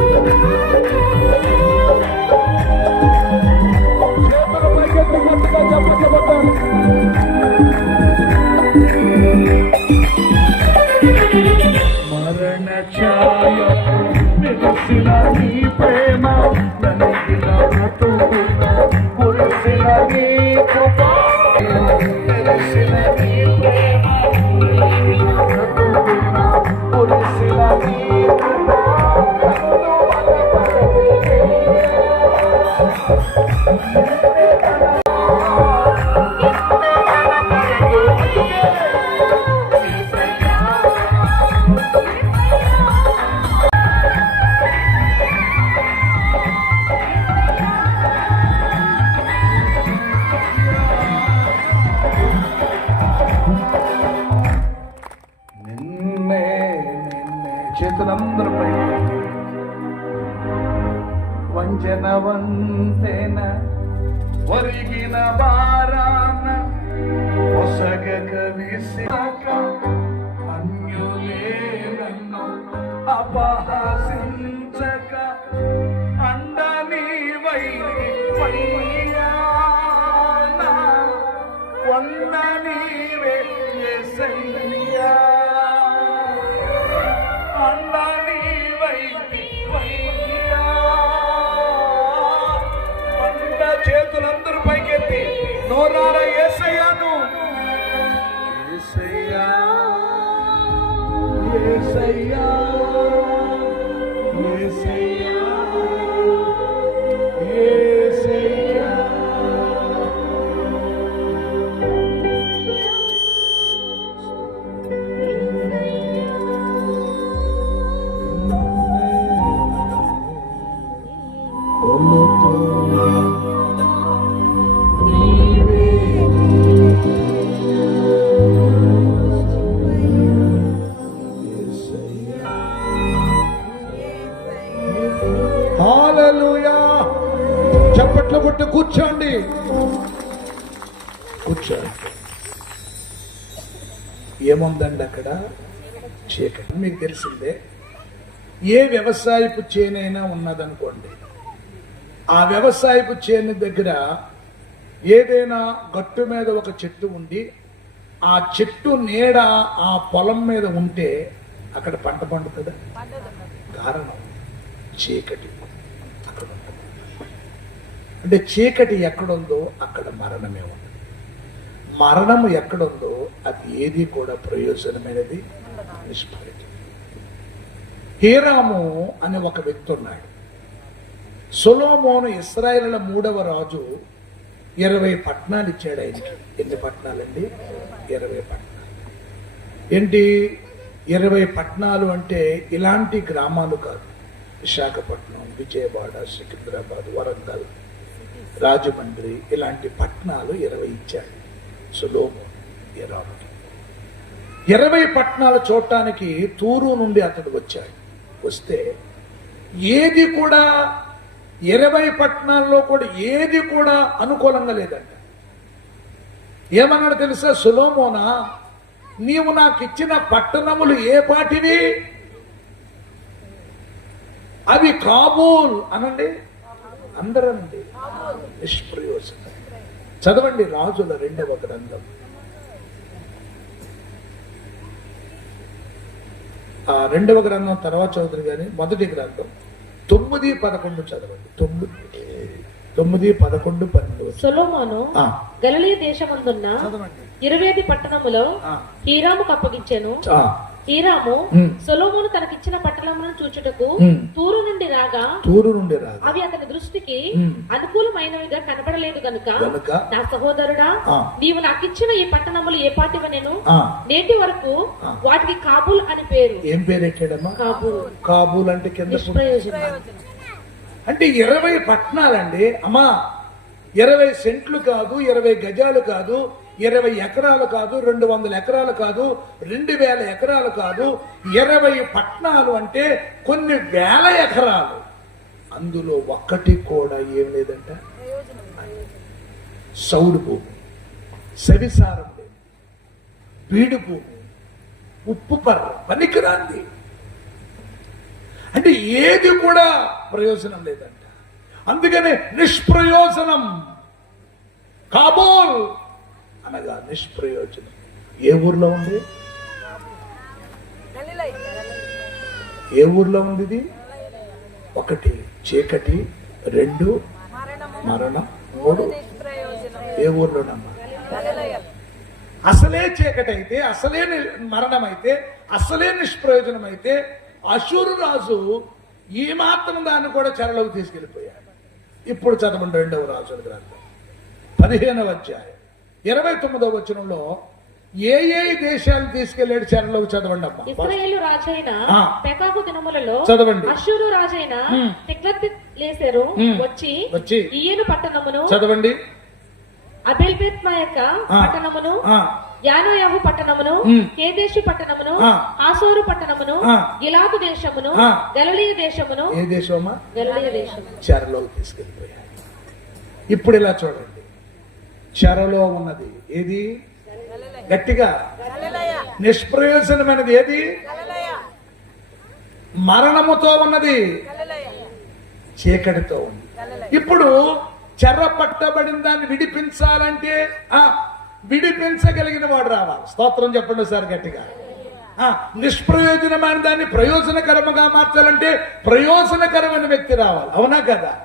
Oh, my God. ఒసగక అన్యులే నన్ను అపహసించక అండ నీవై వంద నీవే యేసయ్యా అండ నీవై చేతులందరూ పైకెత్తి నోరారా ఏసయ్యాను Savior. చప్పట్లు కొట్టి కూర్చోండి. కూర్చోండి. ఏముందండి అక్కడ? చీకటి. మీకు తెలిసిందే ఏ వ్యవసాయపు చేనైనా ఉన్నదనుకోండి. ఆ వ్యవసాయపు చేను దగ్గర ఏదైనా గట్టు మీద ఒక చెట్టు ఉండి ఆ చెట్టు నీడ ఆ పొలం మీద ఉంటే అక్కడ పంట పండుతుందా. కారణం చీకటి. అంటే చీకటి ఎక్కడుందో అక్కడ మరణమే ఉంది. మరణము ఎక్కడుందో అది ఏది కూడా ప్రయోజనమైనది నిష్ఫలితం హీరాము అనే ఒక వ్యక్తి ఉన్నాడు. సొలోమోను ఇస్రాయేళ్ళ మూడవ రాజు ఇరవై పట్నాలు ఇచ్చాడు ఆయనకి. ఎన్ని పట్నాలండి? ఇరవై పట్నాలు. ఏంటి? ఇరవై పట్నాలు అంటే ఇలాంటి గ్రామాలు కాదు. విశాఖపట్నం విజయవాడ సికింద్రాబాద్ వరంగల్. రాజమండ్రి ఇలాంటి పట్టణాలు ఇరవై ఇచ్చాడు. సులోము ఎరాముకి. ఇరవై పట్నాలు చూడటానికి తూరు నుండి అతడు వచ్చాడు. వస్తే ఏది కూడా ఇరవై పట్టణాల్లో కూడా ఏది కూడా అనుకూలంగా లేదంట. ఏమన్నాడు తెలుసా? సులోమోనా నీవు నాకు ఇచ్చిన పట్టణములు ఏ పాటివి? అవి కాబూల్ అనండి. అందరండి నిష్ప్రయోజనం. చదవండి రాజుల రెండవ గ్రంథం. ఆ రెండవ గ్రంథం తర్వాత చదువుతుంది కానీ మొదటి గ్రంథం తొమ్మిది పదకొండు చదవండి. తొమ్మిది తొమ్మిది పదకొండు పన్నెండు సొలొమోను గలిలీ దేశమందున్న చదవండి. ఇరవై పట్టణములో హీరాముకు అప్పగించాను ఆ, హీరాము సొలొమోను తనకిచ్చిన పట్టణములను చూచుటకు. తూరు నుండి రాగా తూరు నుండి రాదు అవి అతని దృష్టికి. అనుకూలమైనవిగా కనబడలేదు గనుక నా సహోదరుడా. నీవు నాకిచ్చిన ఈ పట్టణములు ఏ పాటివనెను నేటి వరకు. వాటికి కాబూల్ అని పేరు. ఏం పేరు పెట్టాడమ్మా కాబూల్. కాబూల్ అంటే కింద అంటే ఇరవై పట్టణాలండి. అమ్మా ఇరవై సెంట్లు కాదు ఇరవై గజాలు కాదు ఇరవై ఎకరాలు కాదు రెండు వందల ఎకరాలు కాదు రెండు వేల ఎకరాలు కాదు ఇరవై పట్టణాలు అంటే కొన్ని వేల ఎకరాలు. అందులో ఒక్కటి కూడా ఏం లేదంట. సౌడు భూమి సవిసారం లేదు. బీడు భూమి ఉప్పు పర్ర పనికిరాంది అంటే ఏది కూడా ప్రయోజనం లేదంట. అందుకనే నిష్ప్రయోజనం. కాబోల్ అనగా నిష్ప్రయోజనం. ఏ ఊర్లో ఉంది? ఏ ఊర్లో ఉంది ఇది? ఒకటి చీకటి రెండు మరణం మూడు. ఏ ఊర్లోనమ్మా అసలే చీకటి అయితే అసలే మరణం అయితే అసలే నిష్ప్రయోజనం అయితే అశూరు రాజు ఈ మాత్రం దాన్ని కూడా చెరలోకి తీసుకెళ్ళిపోయాడు ఇప్పుడు చదవండి రెండవ రాజుల గ్రంథం పదిహేనవ అధ్యాయం. ఇరవై తొమ్మిదవ వచనంలో ఏ ఏ దేశాలు తీసుకెళ్ళాడు చెరలోకి చదవండి అమ్మా ఇస్రాయేలు రాజైన. పెకాకు దినములలో చదవండి. అశ్షూరు రాజైన. తిగ్లత్ లేసెరు. వచ్చి వచ్చి ఈయను పట్టణమును చదవండి అబేల్బేత్ యొక్క. పట్టణమును యానోయాహు పట్టణమును. కేదేశు పట్టణమును. ఆసోరు పట్టణమును. గిలాదు దేశమును. గలిలయ దేశమును ఏ దేశమా గలిలయ దేశము చెరలోకి తీసుకెళ్ళిపోయాడు ఇప్పుడు ఇలా చూడండి చెరలో ఉన్నది. ఏది? గట్టిగా. నిష్ప్రయోజనమైనది ఏది? మరణముతో ఉన్నది. చీకటితో ఉంది. ఇప్పుడు చెర్ర పట్టబడిన దాన్ని విడిపించాలంటే ఆ విడిపించగలిగిన వాడు రావాలి. స్తోత్రం చెప్పండి సార్ గట్టిగా. ఆ నిష్ప్రయోజనమైన దాన్ని ప్రయోజనకరముగా మార్చాలంటే ప్రయోజనకరమైన వ్యక్తి రావాలి. అవునా కదా?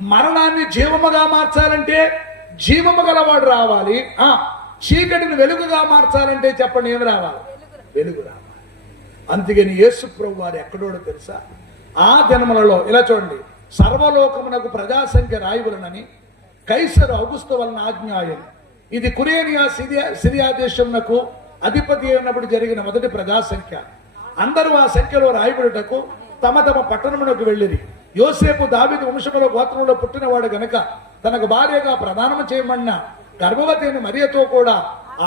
మరణాన్ని జీవముగా మార్చాలంటే జీవము గలవాడు రావాలి. ఆ చీకటిని వెలుగుగా మార్చాలంటే చెప్పండి ఏమి రావాలి? వెలుగు రావాలి. అందుకని యేసు ప్రభు వారు ఎక్కడోడో తెలుసా? ఆ దినములలో ఇలా చూడండి సర్వలోకమునకు ప్రజాసంఖ్య రాయవలనని కైసరు అగుస్తు వలన ఆజ్ఞాయం ఇది కురేనియా సిరియా సిరియా దేశమునకు అధిపతి అయినప్పుడు జరిగిన మొదటి ప్రజాసంఖ్య. అందరూ ఆ సంఖ్యలో రాయబడుటకు తమ తమ పట్టణమునకు వెళ్ళిరి. యోసేపు దావిది వంశముల గోత్రంలో పుట్టినవాడు గనక తనకు భార్యగా ప్రదానము చేయమన్న గర్భవతి అయిన మరియతో కూడా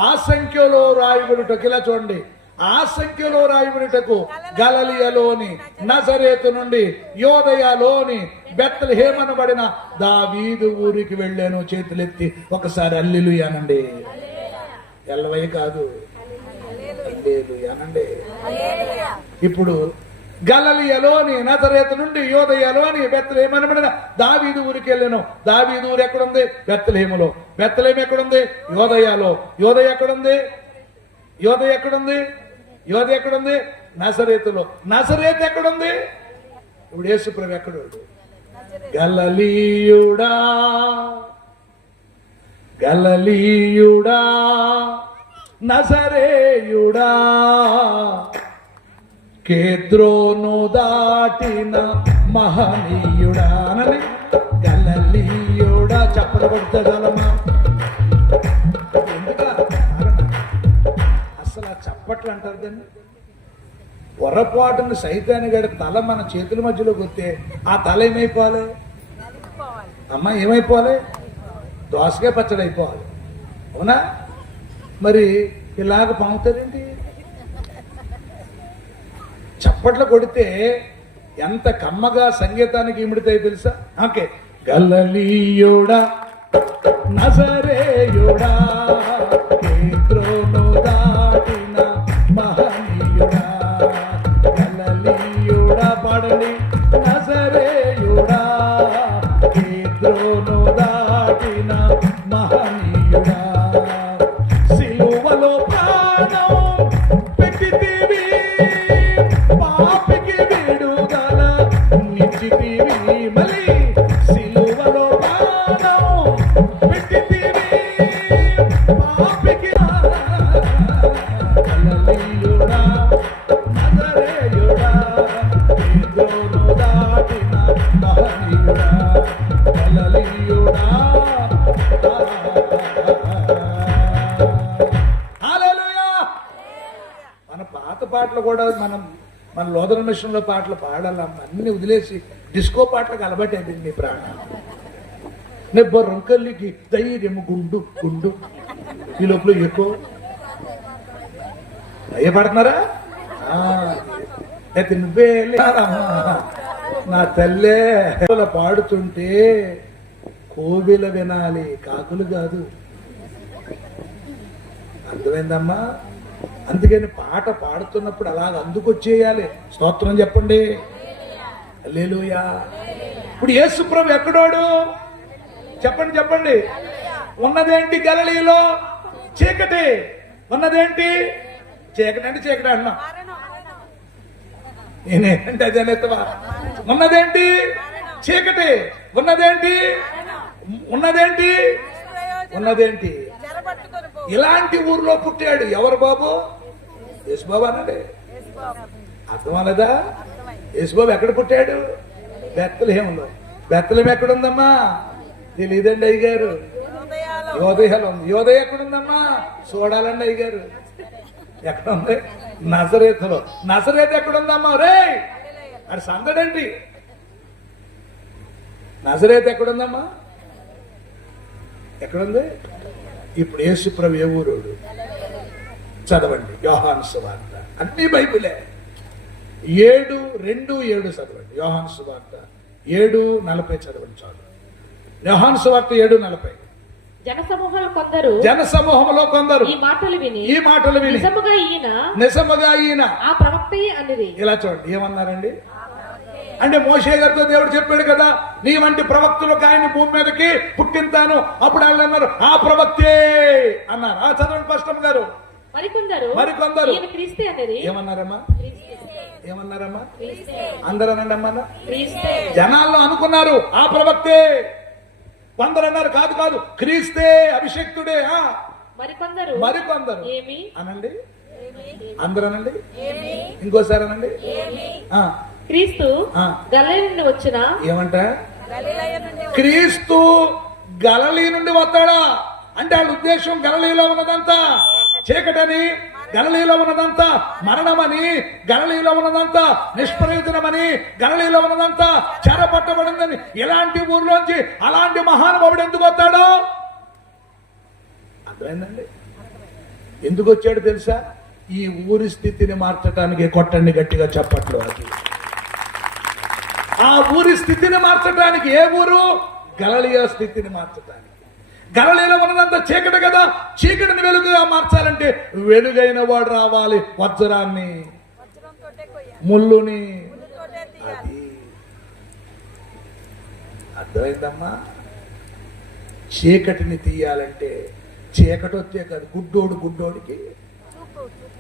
ఆ సంఖ్యలో రాయబడుటకు ఇలా చూడండి. ఆ సంఖ్యలో రాయబడుటకు గలలియలోని నజరేతు నుండి యోదయలోని బెత్తలు హేమనబడిన దావీదు ఊరికి వెళ్ళాను చేతులెత్తి ఒకసారి అల్లిలు అనండి. ఎల్లవై కాదు. అల్లేలు అనండి. ఇప్పుడు గలలియలోని నజరేత నుండి యోదయలోని బెత్తలేమనబడిన దావీదు ఊరికి వెళ్ళాను. దావీదు ఊరు ఎక్కడుంది? బెత్తలేములో బెత్తలేము ఎక్కడుంది? యోదయలో. యోదయ ఎక్కడుంది? యోధ ఎక్కడుంది? యోధ ఎక్కడుంది? నసరేతులో నసరేత్ ఎక్కడుంది? ఇప్పుడు యేసుప్రభు ఎక్కడు? గలలీయుడా. గలలీయుడా. నసరేయుడా కేద్రోను దాటిన మహనీయుడానని గలలీయుడా చెప్పబడతాడలమా ఎందుక? అసలు ఆ చప్పట్లు అంటారు దాన్ని? పొరపాటును సైతాన్ని గడి తల మన చేతుల మధ్యలోకి వస్తే ఆ తల ఏమైపోవాలి? అమ్మ ఏమైపోవాలి? దోసకాయ పచ్చడి అయిపోవాలి. అవునా? మరి ఇలాగ పాముతారేంటి? చప్పట్లు కొడితే ఎంత కమ్మగా సంగీతానికి ఇమిడితే తెలుసా? ఓకే గల్లలీయోడా నజరేయుడా కూడా మనం మన లోదన మిషన్లో పాటలు పాడాలమ్మ అన్ని వదిలేసి డిస్కో పాటలకు అలవాటు అయిపోయింది మీ ప్రాణం నెబ్బొరంకల్లికి ధైర్యము గుండు గుండు. ఈ లోపల ఎక్కువ భయపడుతున్నారా ఆ, అయితే నువ్వే నా తల్లే. పాడుతుంటే కోవిల వినాలి కాకులు కాదు. అర్థమైందమ్మా? అందుకని పాట పాడుతున్నప్పుడు అలాగ అందుకొచ్చేయాలి. స్తోత్రం చెప్పండి. లేలుయా ఇప్పుడు యేసుప్రభు ఎక్కడోడు? చెప్పండి చెప్పండి. ఉన్నదేంటి గలలీలో? చీకటి. ఉన్నదేంటి? చీకటి అంటే చీకటి అన్నా నేనేంటి అదే నెత్తవా ఉన్నదేంటి? చీకటి. ఉన్నదేంటి? ఉన్నదేంటి? ఉన్నదేంటి? ఇలాంటి ఊర్లో పుట్టాడు ఎవరు బాబు? యేసుబాబు అనండి అర్థం అలదా యేసుబాబు ఎక్కడ పుట్టాడు? బెత్తలేములో బెత్తలేం ఎక్కడుందమ్మా? తెలియదండి అయ్యగారు. యోదయాలు. ఉంది. యోదయ ఎక్కడుందమ్మా? చూడాలండి అయ్యగారు. ఎక్కడ ఉంది నజరేతులో. నజరేత్ ఎక్కడుందమ్మా? రే అది సందడేంటి నజరేత్ ఎక్కడుందమ్మా? ఎక్కడుంది? ఇప్పుడు యేసు ప్రభు ఏ ఊరోడు చదవండి. యోహాను సువార్త. అన్ని బైబిలే. ఏడు రెండు ఏడు చదవండి. యోహాను సువార్త. ఏడు నలభై చదవండి చాలు. యోహాను సువార్త ఏడు నలభై. జనసమూహాలు కొందరు జన సమూహంలో కొందరు ఈ మాటలు విని ఈ మాటలు విని నిజముగా ఈయన నిజముగా ఈయన ఆ ప్రవక్తయే అన్నది ఇలా చూడండి ఏమన్నారండి? అంటే మోషే గారితో దేవుడు చెప్పాడు కదా నీ వంటి ప్రవక్తలు ఆయన భూమి మీదకి పుట్టింతాను అప్పుడు వాళ్ళు అన్నారు ఆ ప్రవక్తే అన్నారు. ఆ చదవండి ఫస్టమ్ గారు. మరికొందరు మరికొందరు. ఈయన క్రీస్తే ఏమన్నారమ్మా ఏమన్నారమ్మా? అందరూ అనండి అమ్మా క్రీస్తే. జనాల్లో అనుకున్నారు ఆ ప్రవక్తే కొందరు అన్నారు కాదు కాదు క్రీస్తే అభిషక్తుడే ఆ. మరికొందరు మరికొందరు. ఏమి? అనండి. అందరూ అనండి ఇంకోసారి అనండి ఆ, క్రీస్తు నుండి వచ్చిన? ఏమంట? క్రీస్తు గలలీ నుండి వస్తాడా? అంటే వాళ్ళ ఉద్దేశం గలలీలో ఉన్నదంతా. చీకటని గణలీలో ఉన్నదంతా మరణమని గణలీలో ఉన్నదంతా నిష్ప్రయోజనమని గణలీలో ఉన్నదంతా చెరపట్టబడిందని ఇలాంటి ఊర్లోంచి అలాంటి మహానుభావుడు ఎందుకు వస్తాడు? అర్థమైందండి? ఎందుకు వచ్చాడు తెలుసా? ఈ ఊరి స్థితిని మార్చడానికి కొట్టండి గట్టిగా చెప్పట్లు అది ఆ ఊరి స్థితిని మార్చడానికి ఏ ఊరు? గలలియా స్థితిని మార్చడానికి గలలీలో ఉన్నదంతా చీకటి కదా. చీకటిని వెలుగుగా మార్చాలంటే వెలుగైన వాడు రావాలి వజ్రాన్ని. ముళ్ళుని. అది. అర్థమైందమ్మా? చీకటిని తీయాలంటే చీకటి వచ్చే కాదు గుడ్డోడు గుడ్డోడికి.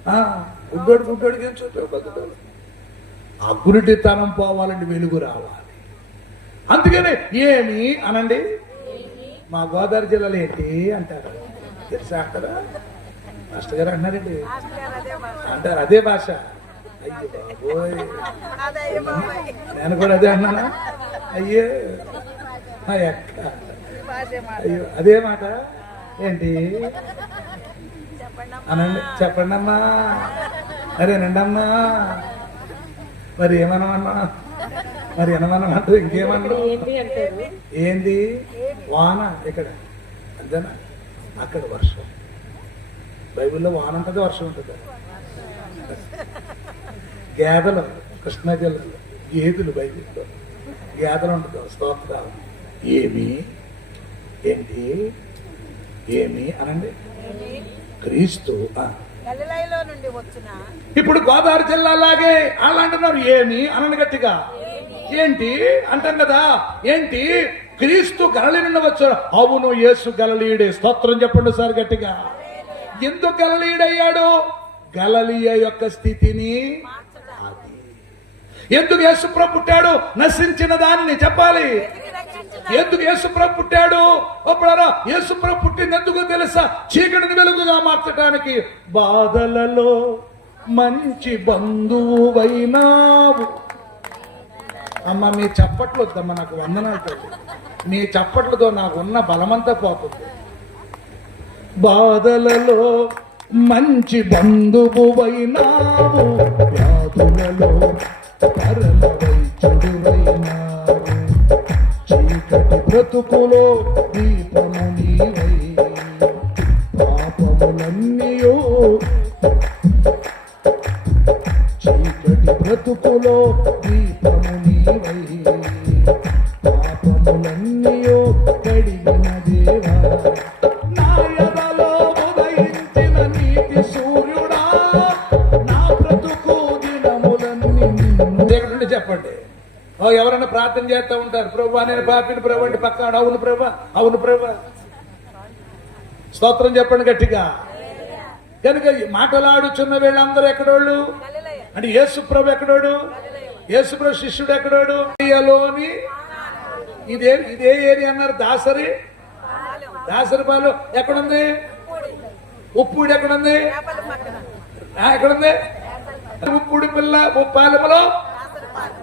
ఆ, గుడ్డోడు గుడ్డోడికి ఏం చూపే బతుకోడు ఆ గురుడితనం పోవాలంటే వెలుగు రావాలి. అందుకనే ఏమి అనండి? మా గోదావరి జిల్లాలో ఏంటి అంటారు? తెలుసా అంటారా మాస్టర్ గారు అంటున్నారండి అంటారు అదే భాష. అయ్యో బాబోయ్. నేను కూడా అదే అన్నానా? అయ్యే. మా అక్క. అయ్యో అదే మాట. ఏంటి? అనండి చెప్పండి అమ్మా మరేనండి అమ్మా మరి ఏమనమన్నా మరి ఇంకేమన్నా? ఏంటి అంటారు? ఏంది? వాన ఇక్కడ. అంతేనా? అక్కడ వర్షం. బైబిల్లో వాన ఉంటుంది వర్షం ఉంటుంది. గేదెలు కృష్ణా జిల్లాలో గేదెలు బైబిల్లో. గేదెలు ఉంటుంది స్తోత్రాలు. ఏమి? ఏంటి? ఏమి అనండి? క్రీస్తు ఇప్పుడు గోదావరి జిల్లా లాగే వాళ్ళు అంటున్నారు ఏమి? అనని గట్టిగా. ఏంటి? అంటాం కదా. ఏంటి? క్రీస్తు గలలి వచ్చాడు అవును యేసు గలలీయుడే. స్తోత్రం చెప్పండి సార్ గట్టిగా. ఎందుకు గలలీయుడయ్యాడు? గలలీయ యొక్క స్థితిని అది. ఎందుకు యేసుప్రభు పుట్టాడు? నశించిన దానిని చెప్పాలి. ఎందుకు యేసుప్రభు పుట్టాడు? ఒప్పుడారా యేసుప్రభు పుట్టింది ఎందుకు తెలుసా? చీకటిని వెలుగుగా మార్చడానికి బాధలలో మంచి బంధువువైనావు. అమ్మ మీ చప్పట్లు వద్దమ్మ నాకు వందనాలు తల్లి మీ చప్పట్లతో నాకు ఉన్న బలమంతా పోతుంది. బాధలలో మంచి బంధువువైనావు వ్యాధులలో పరలవై చెడువైనావు చీకటి బ్రతుకులో దీపము నీవై. పాపములన్నీయో చీకటి బ్రతుకులో దీపము నీవై కడిగిన దేవా ఉదయించిన నీతి సూర్యుడా నా బ్రతుకు దినములన్నీ చెప్పండి ఎవరైనా ప్రార్థన చేస్తూ ఉంటారు? ప్రభు నేను పాపిని ప్రభు అంటే పక్క అవును ప్రభు అవును ప్రభు. స్తోత్రం చెప్పండి గట్టిగా. కనుక మాటలాడుచున్న వీళ్ళందరూ ఎక్కడోళ్ళు? అంటే యేసుప్రభు ఎక్కడోడు? యేసుప్రభు శిష్యుడు ఎక్కడోడు? అని ఇదే ఇదే ఏరియా అన్నారు దాసరి. దాసరిపాలు ఎక్కడుంది? ఉప్పుడి ఎక్కడుంది? ఎక్కడుంది? ఉప్పుడి పిల్ల ఉప్పాలెమలో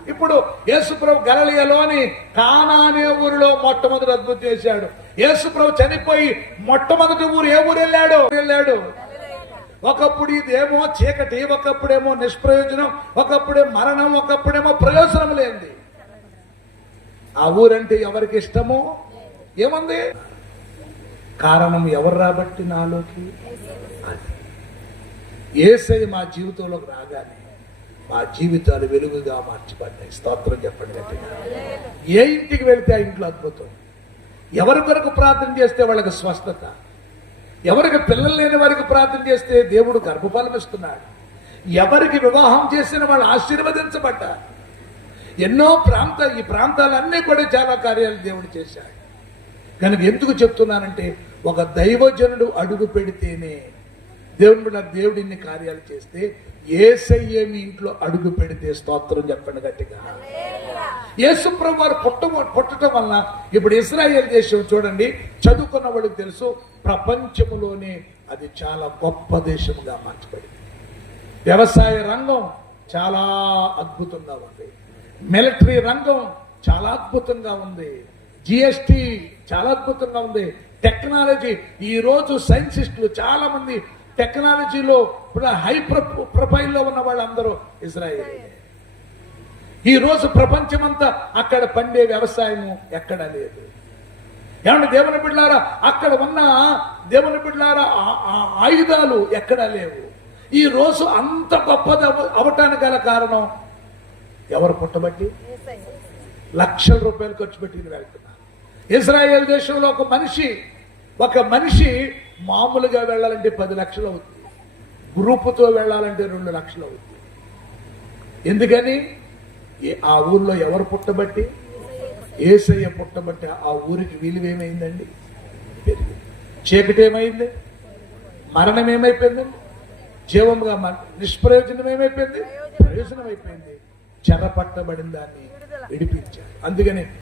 ఇప్పుడు యేసుప్రభు గలలియలోని కానా అనే ఊరిలో మొట్టమొదటి అద్భుతం చేశాడు. యేసుప్రభు చనిపోయి మొట్టమొదటి ఊరు ఏ ఊరు వెళ్ళాడు? వెళ్ళాడు. ఒకప్పుడు ఇదేమో చీకటి ఒకప్పుడేమో నిష్ప్రయోజనం ఒకప్పుడే మరణం ఒకప్పుడేమో ప్రయోజనం లేనిది. ఆ ఊరంటే ఎవరికి ఇష్టమో? ఏముంది? కారణం ఎవరు రాబట్టి నాలోకి? ఏసై మా జీవితంలోకి రాగానే మా జీవితాలు వెలుగుగా మార్చిపడ్డాయి స్తోత్రం చెప్పండి గట్టిగా. ఏ ఇంటికి వెళితే ఆ ఇంట్లో అద్భుతం. ఎవరి కొరకు ప్రార్థన చేస్తే వాళ్ళకి స్వస్థత? ఎవరికి పిల్లలు లేని వారికి ప్రార్థన చేస్తే దేవుడు గర్భఫలం ఇస్తున్నాడు ఎవరికి వివాహం చేసిన వాళ్ళు ఆశీర్వదించబడ్డారు. ఎన్నో ప్రాంత ఈ ప్రాంతాలన్నీ కూడా చాలా కార్యాలు దేవుడు చేశాడు. కనుక ఎందుకు చెప్తున్నానంటే ఒక దైవజనుడు అడుగు పెడితేనే దేవుడు నా దేవుడు ఇన్ని కార్యాలు చేస్తే ఏసయ్యే మీ ఇంట్లో అడుగు పెడితే స్తోత్రం చెప్పండి గట్టిగా. యేసుప్రభు వారు పుట్ట పుట్టడం వలన ఇప్పుడు ఇస్రాయేల్ దేశం చూడండి చదువుకున్న వాళ్ళకి తెలుసు ప్రపంచంలోనే అది చాలా గొప్ప దేశంగా మార్చబడింది. వ్యవసాయ రంగం చాలా అద్భుతంగా ఉంది. మిలిటరీ రంగం చాలా అద్భుతంగా ఉంది. జిఎస్టి చాలా అద్భుతంగా ఉంది. టెక్నాలజీ ఈరోజు సైంటిస్టులు చాలామంది టెక్నాలజీలో ఇప్పుడు హై ప్రొ- ప్రొఫైల్లో ఉన్న వాళ్ళందరూ ఇజ్రాయేల్ ఈ రోజు ప్రపంచమంతా అక్కడ పండే వ్యవసాయము ఎక్కడ లేదు. ఏమంటే దేవుని బిడ్డారా అక్కడ ఉన్న దేవుని బిడ్డారా ఆ- ఆయుధాలు ఎక్కడా లేవు. ఈ రోజు అంత గొప్పది అవటానికి గల కారణం ఎవరు పుట్టబట్టి? లక్షల రూపాయలు ఖర్చు పెట్టి వెళ్తున్నారు ఇజ్రాయెల్ దేశంలో ఒక మనిషి ఒక మనిషి మామూలుగా వెళ్ళాలంటే పది లక్షలు అవుతుంది. గ్రూపుతో వెళ్ళాలంటే రెండు లక్షలు అవుతుంది. ఎందుకని? ఆ ఊర్లో ఎవరు పుట్టబట్టి? ఏసయ్య పుట్టబట్టి ఆ ఊరికి విలువేమైందండి? పెరిగింది. చీకటి ఏమైంది మరణం ఏమైపోయిందండి జీవముగా నిష్ప్రయోజనం ఏమైపోయింది ప్రయోజనం అయిపోయింది చెరపట్టబడిన దాన్ని విడిపించారు. అందుకని